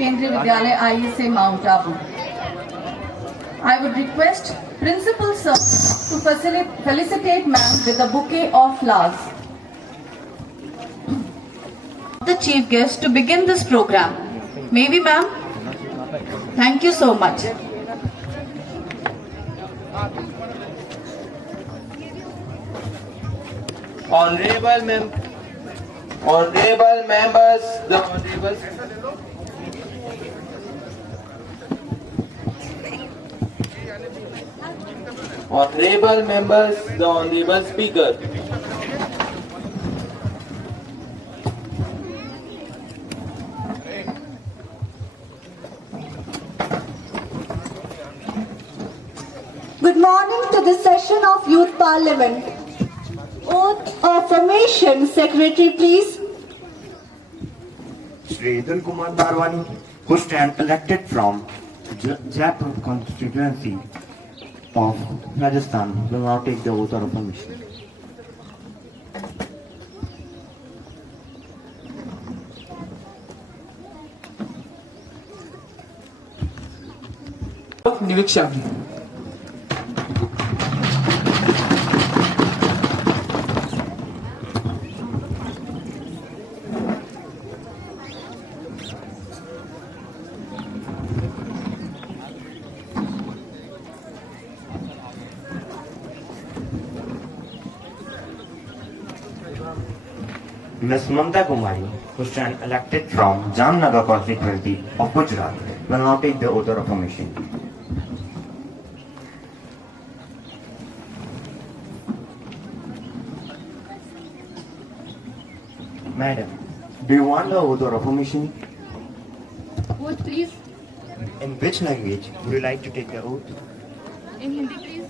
Kendriya Vidyalaya ISA Mount Abu. I would request Principal Sir to felicitate ma'am with a bouquet of flowers. The chief guest to begin this program. Maybe ma'am? Thank you so much. Honorable members, the honorable speaker. Good morning to the session of Youth Parliament. Oath of formation, Secretary, please. Shri Kumar Barwani, who stand elected from Jaipur constituency of Rajasthan, will now take the oath of formation. निरीक्षक Ms. Mamta Kumari, who stand elected from Jamnagar constituency of Gujarat, will now take the oath of formation. Madam, do you want the oath of formation? Oath please. In which language would you like to take the oath? In Hindi please.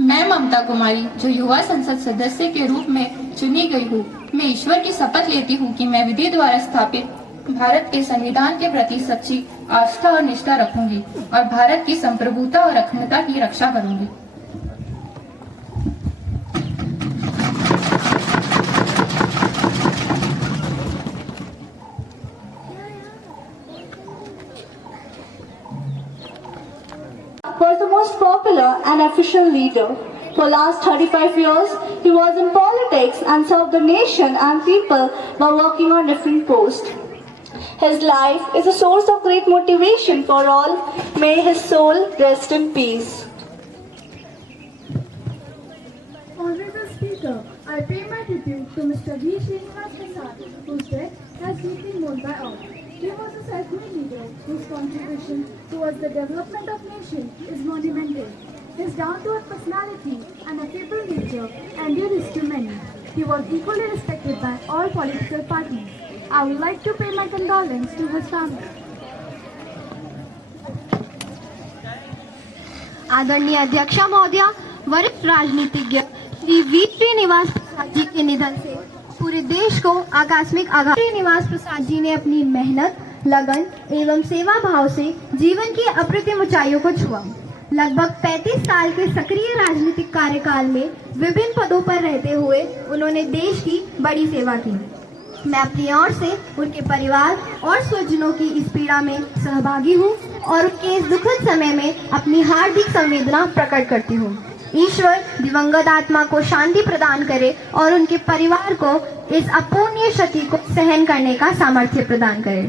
मैं ममता कुमारी जो युवा संसद सदस्य के रूप में चुनी गई हूँ, मैं ईश्वर की शपथ लेती हूँ कि मैं विधि द्वारा स्थापित भारत के संविधान के प्रति सच्ची आस्था और निष्ठा रखूंगी और भारत की संप्रभुता और अखंडता की रक्षा करूंगी। Was the most popular and efficient leader. For last 35 years, he was in politics and served the nation and people by working on different posts. His life is a source of great motivation for all. May his soul rest in peace. Honorable Speaker, I pay my tribute to Mr. Yuva Sansad, whose death has deeply known by all. He was a self-made leader whose contribution towards the development of nation is monumental. His down-to-earth personality and affable nature endeared his to many. He was equally respected by all political parties. I would like to pay my condolence to his family. आदरणीय अध्यक्षा महोदया, वरिष्ठ राजनीतिज्ञ Shri we Srinivas Prasad ji के निधन से पूरे देश को आकस्मिक आघात। श्रीनिवास प्रसाद जी ने अपनी मेहनत, लगन एवं सेवा भाव से जीवन की अप्रतिम ऊंचाइयों को छुआ। लगभग 35 साल के सक्रिय राजनीतिक कार्यकाल में विभिन्न पदों पर रहते हुए उन्होंने देश की बड़ी सेवा की। मैं अपनी ओर से उनके परिवार और स्वजनों की इस पीड़ा में सहभागी हूं और उनके इस दुखद समय में अपनी हार्दिक संवेदना प्रकट करती हूं। ईश्वर दिवंगत आत्मा को शांति प्रदान करे और उनके परिवार को इस अपूर्णीय क्षति को सहन करने का सामर्थ्य प्रदान करे।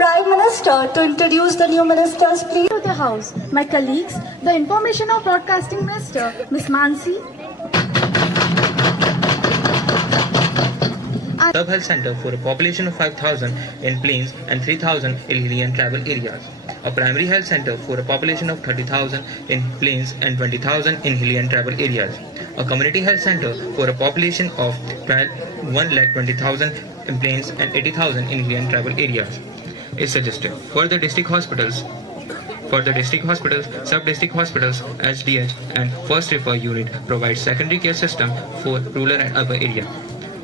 Prime Minister to introduce the new ministers, please. To the House, my colleagues, the Information of Broadcasting Minister, Ms. Mansi. Sub-health center for a population of 5,000 in plains and 3,000 in hilly and tribal areas. A primary health center for a population of 30,000 in plains and 20,000 in hilly and tribal areas. A community health center for a population of 1,20,000 in plains and 80,000 in hilly and tribal areas is suggested. For the district hospitals, sub-district hospitals, SDH and first refer unit provides secondary care system for rural and urban area.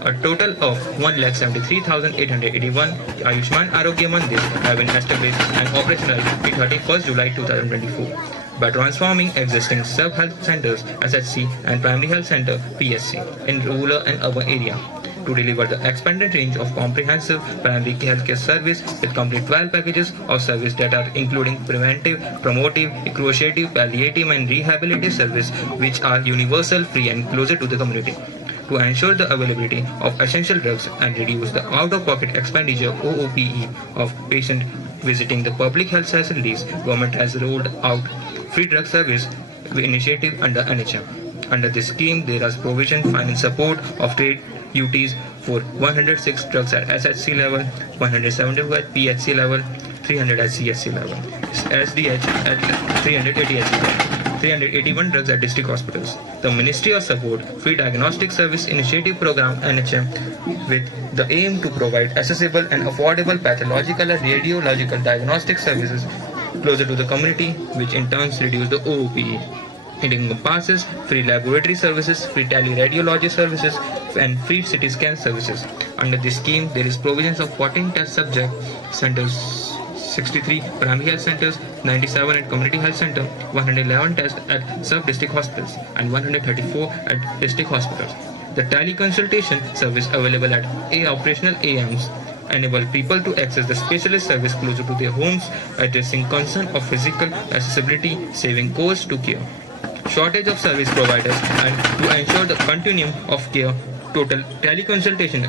A total of 1,73,881 Ayushman Arogya Mandir have been established and operational by 31st July 2024 by transforming existing sub-health centers SHC and primary health center PSC in rural and urban area to deliver the expanded range of comprehensive primary healthcare service with complete 12 packages of service that are including preventive, promotive, curative, palliative and rehabilitative service which are universal, free and closer to the community. To ensure the availability of essential drugs and reduce the out-of-pocket expenditure OOPE of patients visiting the public health facilities, government has rolled out free drug service initiative under NHM. Under this scheme, there is provision finance support of trade duties for 106 drugs at SHC level, 175 at PHC level, 300 at CHC level, SDH at 380 at level. 381 drugs at district hospitals. The Ministry of Support Free Diagnostic Service Initiative Program NHM with the aim to provide accessible and affordable pathological and radiological diagnostic services closer to the community, which in turn reduce the OOPE. It encompasses free laboratory services, free teleradiology services and free CT scan services. Under this scheme, there is provisions of 14 test subject centers, 63 primary health centers, 97 at community health center, 111 tests at sub-district hospitals and 134 at district hospitals. The teleconsultation service available at operational AMs enable people to access the specialist service closer to their homes, addressing concern of physical accessibility, saving costs to care, shortage of service providers, and to ensure the continuum of care. Total teleconsultation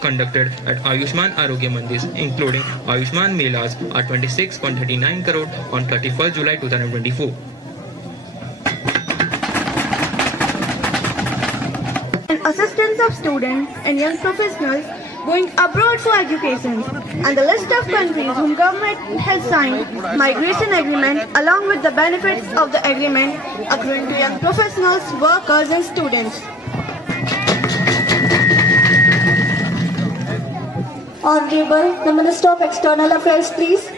conducted at Ayushman Arogya Mandirs, including Ayushman Melas, are 26.39 crore on 31st July 2024. Assistance of students and young professionals going abroad for education, and the list of countries whom government has signed migration agreement along with the benefits of the agreement accruing to young professionals, workers and students. Honorable, the Minister of External Affairs, please.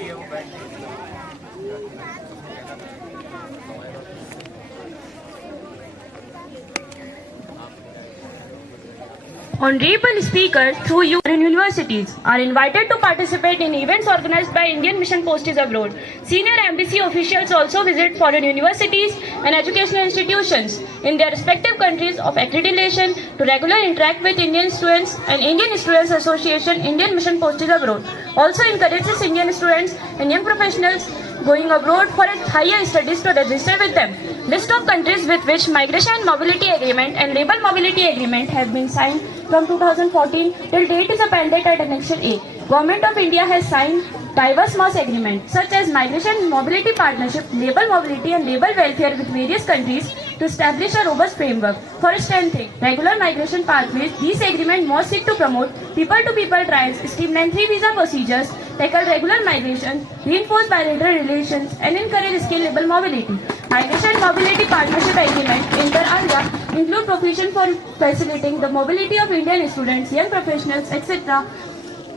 Honorable Speaker, through you, universities are invited to participate in events organized by Indian mission posted abroad. Senior embassy officials also visit foreign universities and educational institutions in their respective countries of accreditation to regularly interact with Indian students, and Indian Students Association Indian mission posted abroad also encourages Indian students and young professionals going abroad for higher studies to register with them. List of countries with which Migration and Mobility Agreement and Labour Mobility Agreement have been signed from 2014 till date is appended at Annexure A. Government of India has signed diverse mass agreements such as Migration and Mobility Partnership, Labour Mobility and Labour Welfare with various countries to establish a robust framework for strengthening regular migration pathways. These agreements must seek to promote people-to-people trials, streamline visa procedures, tackle regular migration, reinforce bilateral relations, and encourage skill-able mobility. Migration and Mobility Partnership Agreement, inter alia, include provision for facilitating the mobility of Indian students, young professionals, etc.,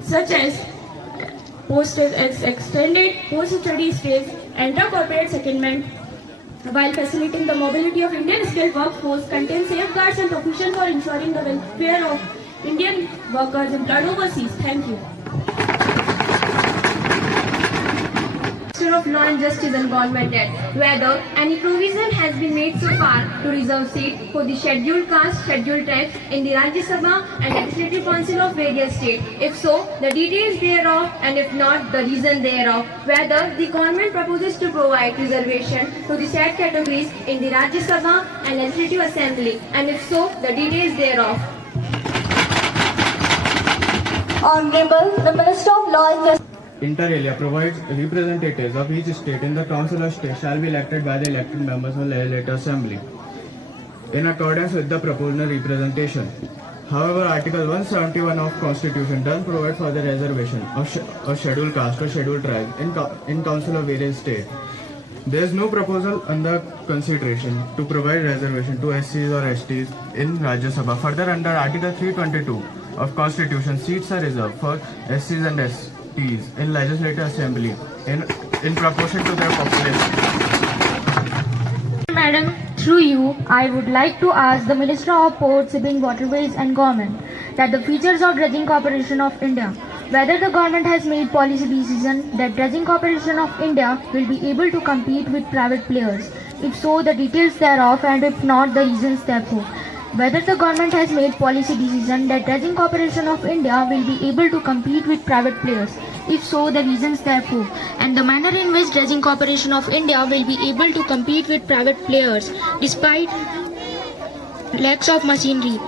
such as extended post-study stays, inter-corporate secondment, while facilitating the mobility of Indian skilled workforce, contains safeguards and provision for ensuring the welfare of Indian workers employed overseas. Thank you. Of Law and Justice and Government Act, whether any provision has been made so far to reserve seat for the scheduled caste, scheduled tribes in the Rajya Sabha and Legislative Council of various states. If so, the details thereof, and if not, the reason thereof. Whether the government proposes to provide reservation to the said categories in the Rajya Sabha and Legislative Assembly, and if so, the details thereof. Honorable, the Minister of Law and Justice. Inter alia provides representatives of each state in the Council of State shall be elected by the elected members of the Legislative Assembly in accordance with the proportional representation. However, Article 171 of Constitution does provide for the reservation of scheduled caste or scheduled tribe in council of various states. There is no proposal under consideration to provide reservation to SCs or STs in Rajya Sabha. Further, under Article 322 of Constitution, seats are reserved for SCs and STs in Legislative Assembly in proportion to their population. Madam, through you, I would like to ask the Minister of Ports, Shipping, Waterways and Government that the features of Dredging Corporation of India, whether the government has made policy decision that Dredging Corporation of India will be able to compete with private players. If so, the details thereof, and if not, the reasons therefore. Whether the government has made policy decision that Dredging Corporation of India will be able to compete with private players. If so, the reasons therefore, and the manner in which Dredging Corporation of India will be able to compete with private players despite lacks of machinery.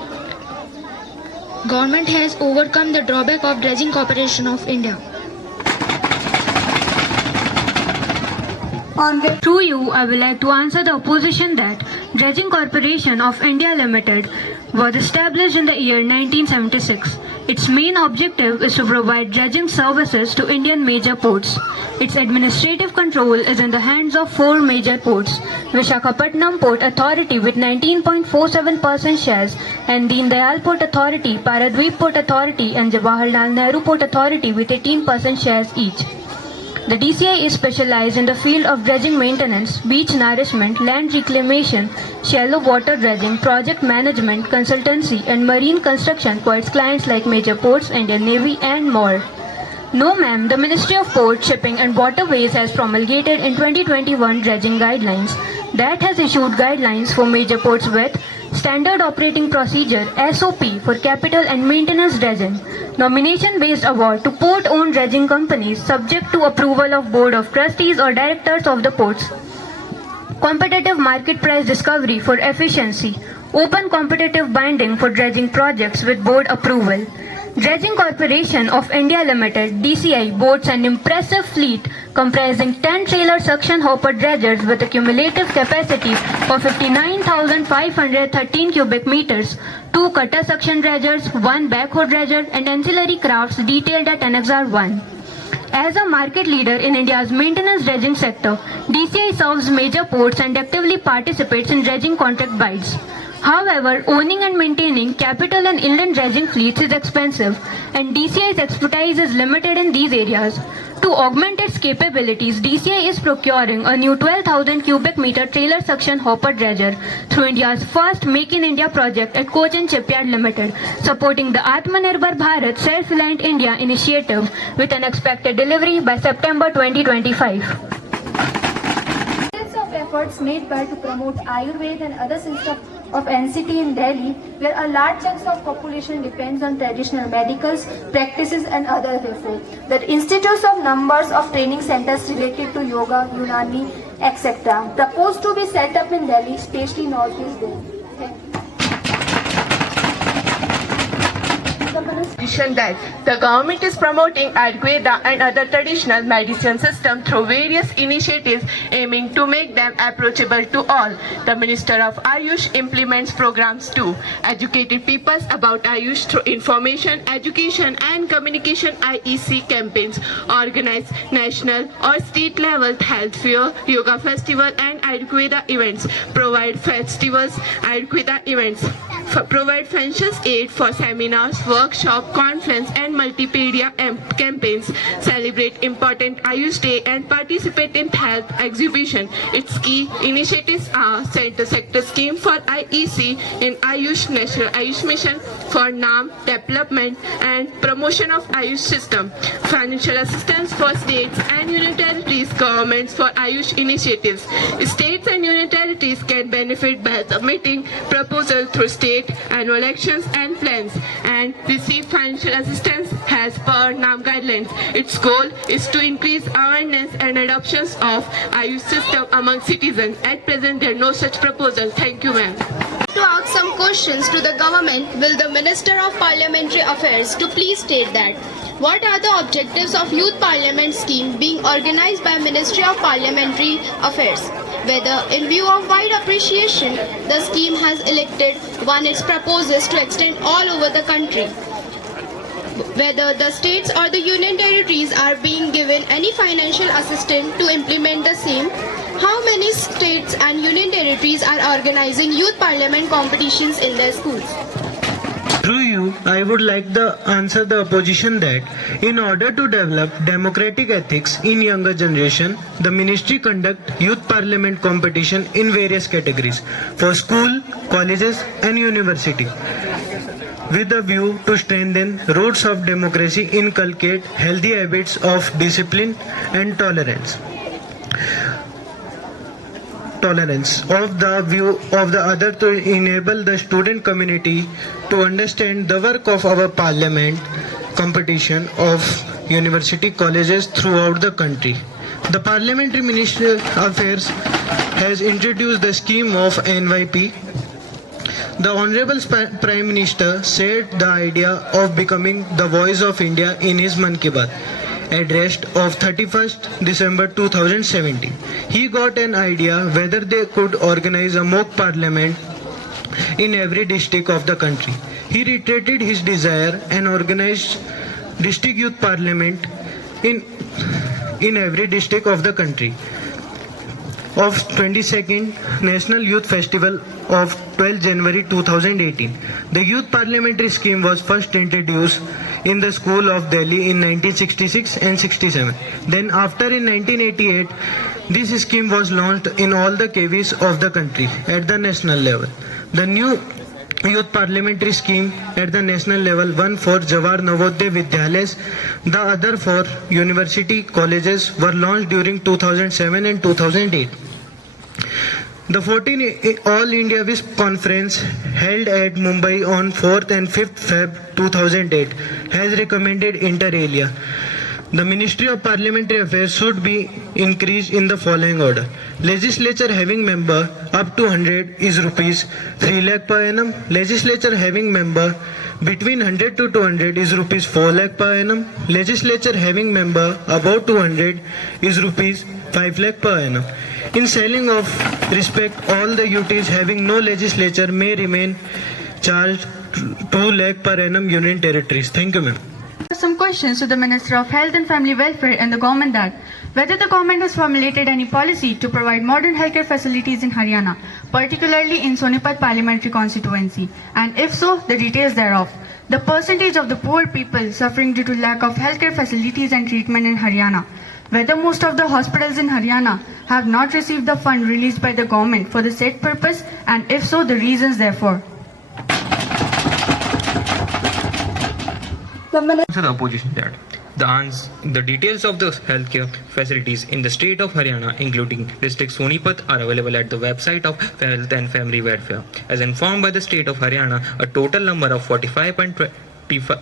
Government has overcome the drawback of Dredging Corporation of India. Through you, I would like to answer the opposition that Dredging Corporation of India Limited was established in the year 1976. Its main objective is to provide dredging services to Indian major ports. Its administrative control is in the hands of 4 major ports: Visakhapatnam Port Authority with 19.47% shares, and Deen Dayal Port Authority, Paradweep Port Authority and Jawaharlal Nehru Port Authority with 18% shares each. The DCI is specialized in the field of dredging maintenance, beach nourishment, land reclamation, shallow water dredging, project management, consultancy and marine construction for its clients like major ports, Indian Navy and more. No ma'am, the Ministry of Ports, Shipping and Waterways has promulgated in 2021 dredging guidelines that has issued guidelines for major ports with Standard Operating Procedure SOP for capital and maintenance dredging, nomination-based award to port-owned dredging companies subject to approval of Board of Trustees or Directors of the ports, competitive market price discovery for efficiency, open competitive binding for dredging projects with board approval. Dredging Corporation of India Limited DCI boasts an impressive fleet comprising 10 trailer suction hopper dredgers with a cumulative capacity of 59,513 cubic meters, 2 cutter suction dredgers, 1 backhoe dredger and ancillary crafts detailed at Annexure 1. As a market leader in India's maintenance dredging sector, DCI serves major ports and actively participates in dredging contract bids. However, owning and maintaining capital and inland dredging fleets is expensive, and DCI's expertise is limited in these areas. To augment its capabilities, DCI is procuring a new 12,000 cubic meter trailer suction hopper dredger through India's first Make in India project at Cochin Shipyard Limited, supporting the Atmanirbhar Bharat Self-Reliant India initiative with an expected delivery by September 2025. Of efforts made by to promote Ayurveda and other systems of NCT in Delhi, where a large chunk of population depends on traditional medicals, practices and other therefore. The institutes of numbers of training centers related to yoga, Unani, etc. proposed to be set up in Delhi, especially Northeast Delhi. That the government is promoting Ayurveda and other traditional medicine systems through various initiatives aiming to make them approachable to all. The Minister of Ayush implements programs to educate people about Ayush through information, education and communication IEC campaigns, organize national or state level health fair, yoga festival and Ayurveda events, provide festivals, Ayurveda events, provide financial aid for seminars, workshop, conference and multimedia campaigns, celebrate important Ayush Day and participate in health exhibition. Its key initiatives are Center Sector Scheme for IEC in Ayush, National Ayush Mission for NAM development and promotion of Ayush system, financial assistance for states and union territories governments for Ayush initiatives. States and union territories can benefit by submitting proposals through state annual elections and plans and receive financial assistance as per NAM guidelines. Its goal is to increase awareness and adoptions of Ayush system among citizens. At present, there are no such proposal. Thank you, ma'am. To ask some questions to the government, will the Minister of Parliamentary Affairs to please state that what are the objectives of Youth Parliament scheme being organized by Ministry of Parliamentary Affairs? whether in view of wide appreciation, the scheme has elected one its proposes to extend all over the country, whether the states or the union territories are being given any financial assistance to implement the same, how many states and union territories are organizing youth parliament competitions in their schools. Through you, I would like to answer the opposition that in order to develop democratic ethics in younger generation, the ministry conduct youth parliament competition in various categories for school, colleges and university, with a view to strengthen roots of democracy, inculcate healthy habits of discipline and tolerance of the view of the other, to enable the student community to understand the work of our parliament competition of university colleges throughout the country. The Parliamentary Ministry of Affairs has introduced the scheme of NYP. The Honorable Prime Minister said the idea of becoming the voice of India in his Mann Ki Baat address of 31st December 2017. He got an idea whether they could organize a mock parliament in every district of the country. He reiterated his desire and organized district youth parliament in every district of the country. Of 22nd National Youth Festival of 12 January 2018. The Youth Parliamentary Scheme was first introduced in the School of Delhi in 1966 and 67. Then after in 1988, this scheme was launched in all the KVs of the country at the national level. The new Youth Parliamentary Scheme at the national level, one for Jawahar Navodaya Vidyalayas, the other for university colleges, were launched during 2007 and 2008. The 14th All India WISP conference held at Mumbai on 4th and 5th Feb 2008 has recommended inter alia. The Ministry of Parliamentary Affairs should be increased in the following order. Legislature having member up to 100 is rupees 3 lakh per annum. Legislature having member between 100 to 200 is rupees 4 lakh per annum. Legislature having member above 200 is rupees 5 lakh per annum. In selling of respect, all the UTs having no legislature may remain charged 2 lakh per annum union territories. Thank you, ma'am. Some questions to the Minister of Health and Family Welfare and the government that whether the government has formulated any policy to provide modern healthcare facilities in Haryana, particularly in Sonipat parliamentary constituency, and if so, the details thereof. The percentage of the poor people suffering due to lack of healthcare facilities and treatment in Haryana. Whether most of the hospitals in Haryana have not received the fund released by the government for the said purpose, and if so, the reasons therefore. So the opposition that the details of the healthcare facilities in the state of Haryana, including district Sonipat, are available at the website of Health and Family Welfare. As informed by the state of Haryana, a total number of 45.25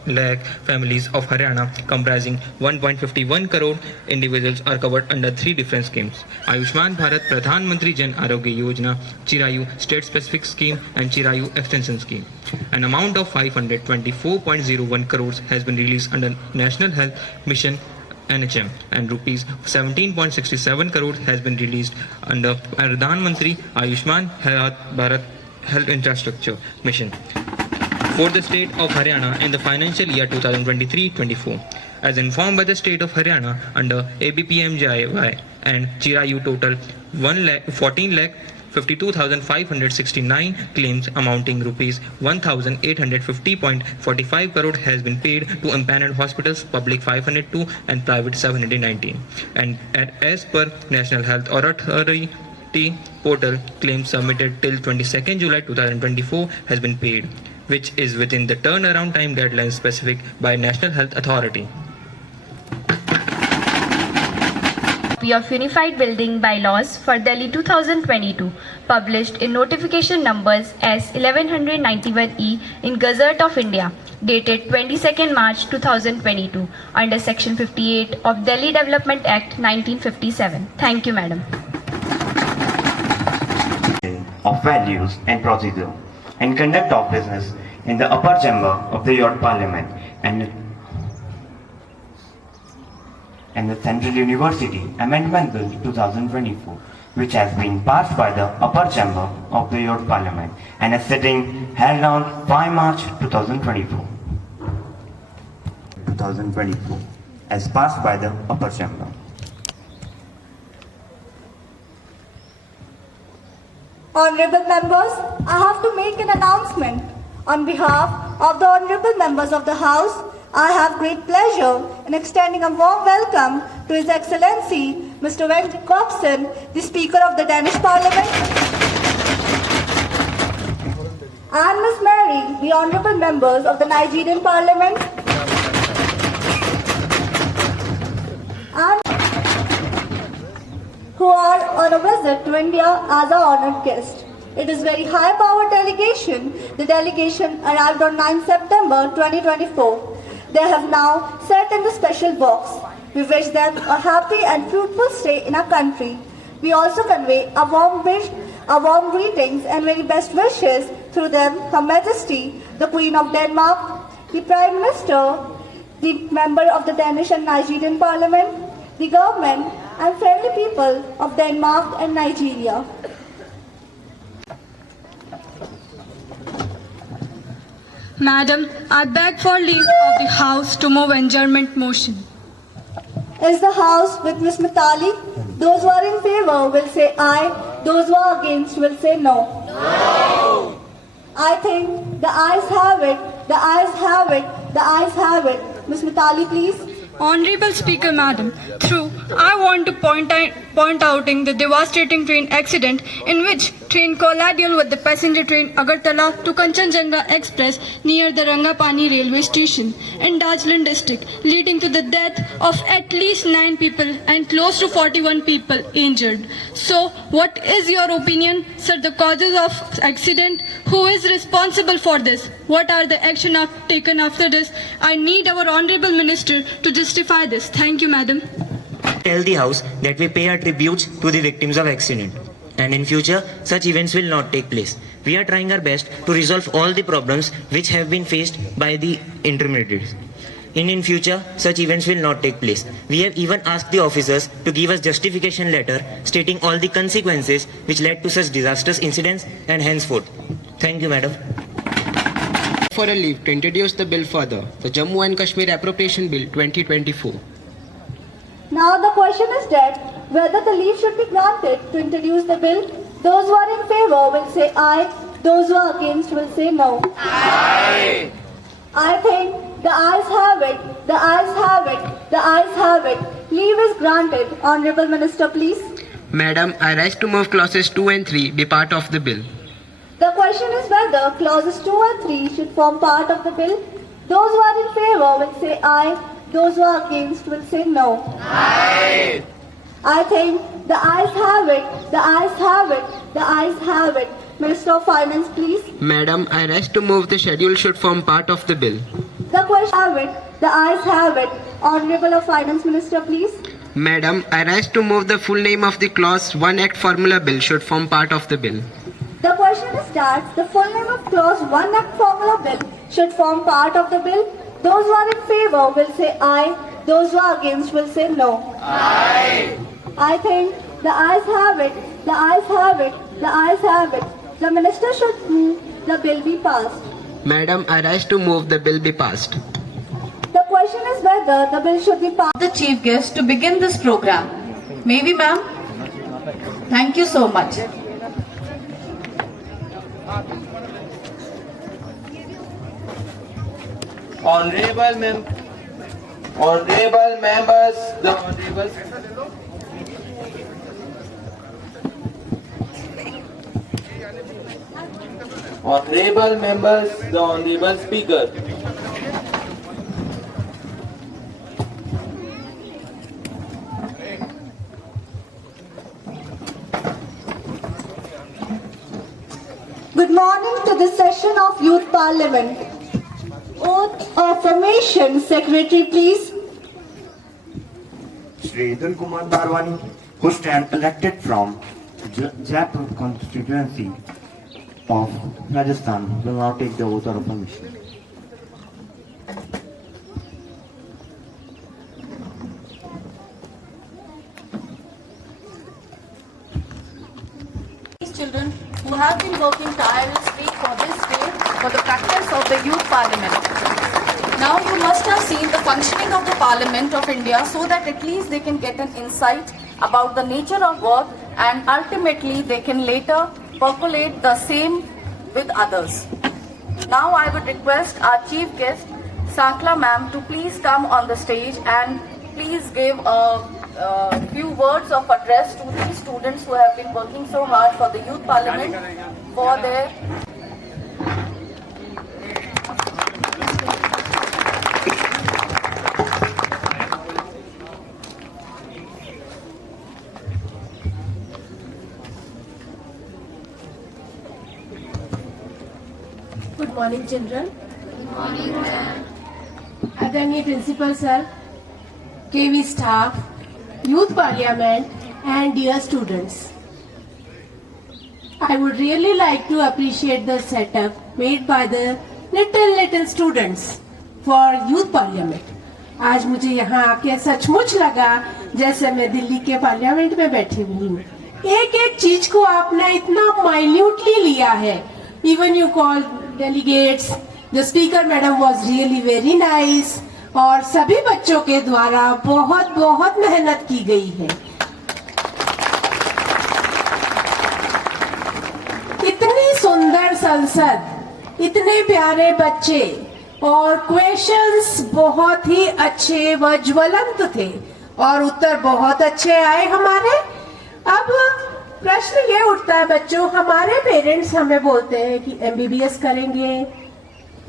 lakh families of Haryana, comprising 1.51 crore individuals, are covered under 3 different schemes: Ayushman Bharat Pradhan Mantri Jan Arogya Yojana, Chirayu State Specific Scheme, and Chirayu Extension Scheme. An amount of 524.01 crores has been released under National Health Mission NHM, and rupees 17.67 crores has been released under Pradhan Mantri Ayushman Bharat Health Infrastructure Mission for the state of Haryana in the financial year 2023-24. As informed by the state of Haryana, under ABPMJY and Chirayu, total 14,52,569 claims amounting rupees 1,850.45 crore has been paid to empaneled hospitals, public 502 and private 719. And as per National Health Authority portal, claims submitted till 22nd July 2024 has been paid, which is within the turnaround time deadline specific by National Health Authority. Of Unified Building Bylaws for Delhi 2022, published in notification numbers S 1191E in Gazette of India, dated 22nd March 2022, under Section 58 of Delhi Development Act 1957. Thank you, Madam. Of values and procedure and conduct of business in the upper chamber of the Youth Parliament and the Central University Amendment Bill 2024. which has been passed by the upper chamber of the Youth Parliament and a sitting held on 5 March 2024. As passed by the upper chamber. Honorable members, I have to make an announcement. On behalf of the honorable members of the House, I have great pleasure in extending a warm welcome to His Excellency Mr. Jacobson, the Speaker of the Danish Parliament, and Ms. Mary, the honorable members of the Nigerian Parliament, and who are on a visit to India as our honored guest. It is very high power delegation. The delegation arrived on 9 September 2024. They have now sat in the special box. We wish them a happy and fruitful stay in our country. We also convey a warm greetings and very best wishes through them, Her Majesty, the Queen of Denmark, the Prime Minister, the member of the Danish and Nigerian Parliament, the government, and friendly people of Denmark and Nigeria. Madam, I beg for leave of the House to move adjournment motion. Is the House with Ms. Mitali? Those who are in favor will say aye. Those who are against will say no. No! I think the ayes have it. The ayes have it. The ayes have it. Ms. Mitali, please. Honorable Speaker, Madam, through I want to point out the devastating train accident in which train collided with the passenger train Agartala to Kanchenjunga Express near the Rangapani railway station in Darjeeling district, leading to the death of at least 9 people and close to 41 people injured. So, what is your opinion, sir, the causes of accident? Who is responsible for this? What are the action taken after this? I need our Honorable Minister to justify this. Thank you, Madam. Tell the House that we pay our tributes to the victims of accident, and in future such events will not take place. We are trying our best to resolve all the problems which have been faced by the intermediaries. In future such events will not take place. We have even asked the officers to give us justification letter stating all the consequences which led to such disastrous incidents and henceforth. Thank you, Madam. For a leave to introduce the bill further, the Jammu and Kashmir Appropriation Bill 2024. Now the question is that whether the leave should be granted to introduce the bill. Those who are in favor will say aye. Those who are against will say no. Aye. I think the ayes have it. The ayes have it. The ayes have it. Leave is granted. Honorable Minister, please. Madam, I rise to move clauses 2 and 3 be part of the bill. The question is whether clauses 2 and 3 should form part of the bill. Those who are in favor will say aye. Those who are against will say no. Aye. I think the ayes have it. The ayes have it. The ayes have it. Minister of Finance, please. Madam, I rise to move the schedule should form part of the bill. The question have it. The ayes have it. Honorable of Finance Minister, please. Madam, I rise to move the full name of the Clause 1 Act Formula Bill should form part of the bill. The question is that the full name of Clause 1 Act Formula Bill should form part of the bill. Those who are in favor will say aye. Those who are against will say no. Aye. I think the ayes have it. The ayes have it. The ayes have it. The Minister should move the bill be passed. Madam, I rise to move the bill be passed. The question is whether the bill should be passed. The chief guest to begin this program. May we, ma'am? Thank you so much. Honorable members, the Honorable Speaker. Good morning to the session of Youth Parliament. Oath of formation, Secretary, please. Shri Kumar Barwani, who stand elected from Jaipur constituency of Rajasthan, will now take the oath of formation. children who have been working tirelessly for this day for the practice of the Youth Parliament. Now you must have seen the functioning of the Parliament of India so that at least they can get an insight about the nature of work and ultimately they can later percolate the same with others. Now I would request our chief guest, Sankla ma'am, to please come on the stage and please give a few words of address to these students who have been working so hard for the Youth Parliament for their Good morning, children. Good morning, ma'am. Adani Principal Sir, KV staff, Youth Parliament, and dear students. I would really like to appreciate the setup made by the little students for Youth Parliament. आज मुझे यहाँ आके सचमुच लगा जैसे मैं दिल्ली के parliament में बैठी हुई हूँ। एक एक चीज को आपने इतना माइन्यूटली लिया है। Even you called delegates, the speaker madam was really very nice और सभी बच्चों के द्वारा बहुत मेहनत की गई है। इतनी सुंदर संसद, इतने प्यारे बच्चे और क्वेश्चंस बहुत ही अच्छे व ज्वलंत थे और उत्तर बहुत अच्छे आए हमारे। अब प्रश्न ये उठता है बच्चों, हमारे पेरेंट्स हमें बोलते हैं कि MBBS करेंगे,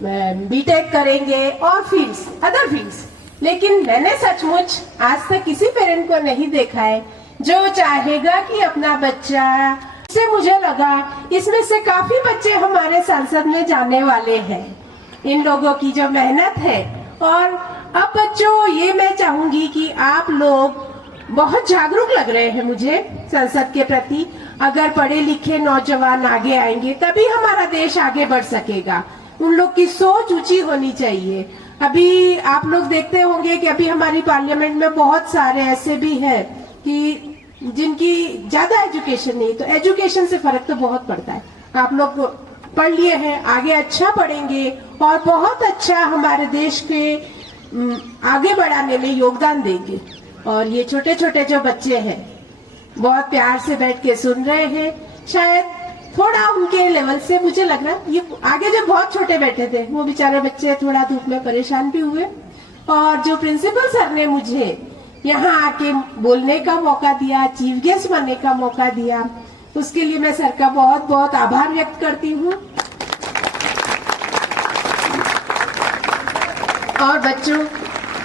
बीटेक करेंगे और फील्ड्स, अदर फील्ड्स, लेकिन मैंने सचमुच आज तक किसी पेरेंट को नहीं देखा है जो चाहेगा कि अपना बच्चा, से मुझे लगा इसमें से काफी बच्चे हमारे संसद में जाने वाले हैं। इन लोगों की जो मेहनत है और अब बच्चों ये मैं चाहूंगी कि आप लोग बहुत जागरूक लग रहे हैं मुझे संसद के प्रति। अगर पढ़े लिखे नौजवान आगे आएंगे तभी हमारा देश आगे बढ़ सकेगा। उन लोग की सोच ऊंची होनी चाहिए। अभी आप लोग देखते होंगे कि अभी हमारी पार्लियामेंट में बहुत सारे ऐसे भी हैं कि जिनकी ज्यादा एजुकेशन नहीं, तो एजुकेशन से फर्क तो बहुत पड़ता है। आप लोग पढ़ लिए हैं, आगे अच्छा पढ़ेंगे और बहुत अच्छा हमारे देश के आगे बढ़ाने में योगदान देंगे। और ये छोटे छोटे जो बच्चे हैं बहुत प्यार से बैठ के सुन रहे हैं, शायद थोड़ा उनके लेवल से मुझे लग रहा है ये आगे जो बहुत छोटे बैठे थे वो बेचारे बच्चे थोड़ा धूप में परेशान भी हुए। और जो प्रिंसिपल सर ने मुझे यहाँ आके बोलने का मौका दिया, चीफ गेस्ट बनने का मौका दिया, उसके लिए मैं सर का बहुत आभार व्यक्त करती हूँ। और बच्चों,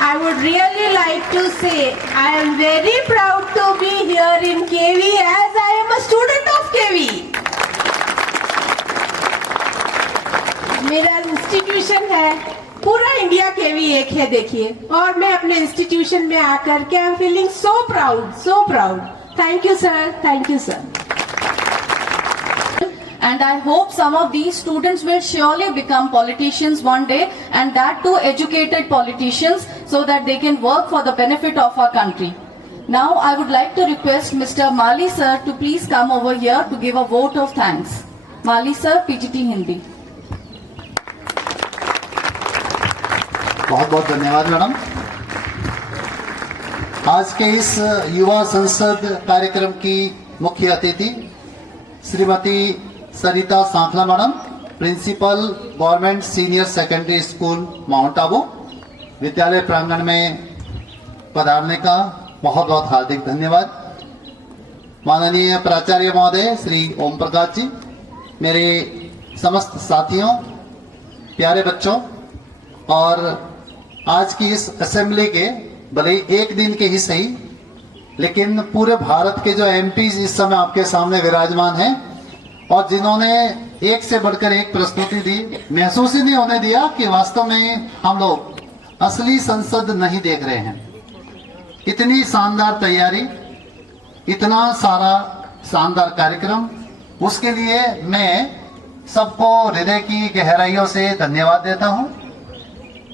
I would really like to say I am very proud to be here in KV as I am a student of KV. मेरा इंस्टीट्यूशन है, पूरा इंडिया केवी एक है देखिए, और मैं अपने इंस्टीट्यूशन में आकर के I am feeling so proud. Thank you sir, thank you sir. And I hope some of these students will surely become politicians one day, and that too educated politicians, so that they can work for the benefit of our country. Now I would like to request Mr. Mali sir to please come over here to give a vote of thanks. Mali sir, PGT Hindi. बहुत धन्यवाद madam. आज के इस युवा संसद कार्यक्रम की मुख्य अतिथि Shrimati Sarita Sankhla madam, principal government senior secondary school Mount Abu, विद्यालय प्रांगण में पधारने का बहुत हार्दिक धन्यवाद। माननीय प्राचार्य महोदय श्री ओम प्रकाश जी, मेरे समस्त साथियों, प्यारे बच्चों, और आज की इस असेंबली के भले एक दिन के ही सही, लेकिन पूरे भारत के जो एमपीज इस समय आपके सामने विराजमान हैं और जिन्होंने एक से बढ़कर एक प्रस्तुति दी, महसूस ही नहीं होने दिया कि वास्तव में हम लोग असली संसद नहीं देख रहे हैं। इतनी शानदार तैयारी, इतना सारा शानदार कार्यक्रम, उसके लिए मैं सबको हृदय की गहराइयों से धन्यवाद देता हूं।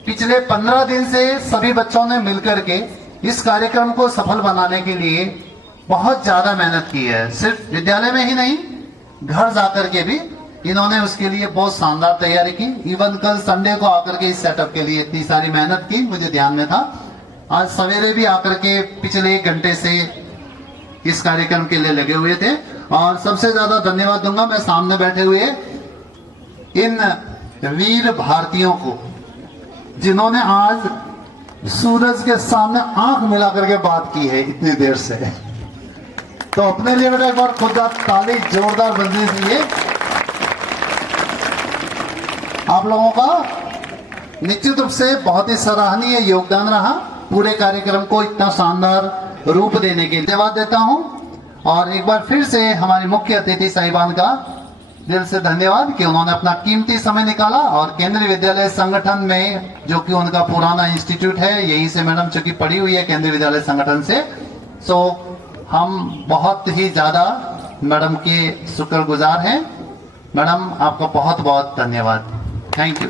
पिछले 15 दिन से सभी बच्चों ने मिलकर के इस कार्यक्रम को सफल बनाने के लिए बहुत ज्यादा मेहनत की है। सिर्फ विद्यालय में ही नहीं, घर जाकर के भी इन्होंने उसके लिए बहुत शानदार तैयारी की। इवन कल संडे को आकर के इस सेटअप के लिए इतनी सारी मेहनत की, मुझे ध्यान में था। आज सवेरे भी आकर के पिछले 1 घंटे से इस कार्यक्रम के लिए लगे हुए थे। और सबसे ज्यादा धन्यवाद दूंगा मैं सामने बैठे हुए इन वीर भारतीयों को, जिन्होंने आज सूरज के सामने आंख मिला करके बात की है इतनी देर से। तो अपने लिए बेटा एक बार खुद आप ताली जोरदार बंदी दीजिए। आप लोगों का निश्चित रूप से बहुत ही सराहनीय योगदान रहा पूरे कार्यक्रम को इतना शानदार रूप देने के लिए। धन्यवाद देता हूं और एक बार फिर से हमारी मुख्य अतिथि साहिबान का दिल से धन्यवाद कि उन्होंने अपना कीमती समय निकाला और केंद्रीय विद्यालय संगठन में, जो कि उनका पुराना इंस्टीट्यूट है, यहीं से मैडम चूंकि पढ़ी हुई है केंद्रीय विद्यालय संगठन से, सो हम बहुत ही ज्यादा मैडम के शुक्रगुजार हैं। मैडम आपका बहुत बहुत धन्यवाद। Thank you.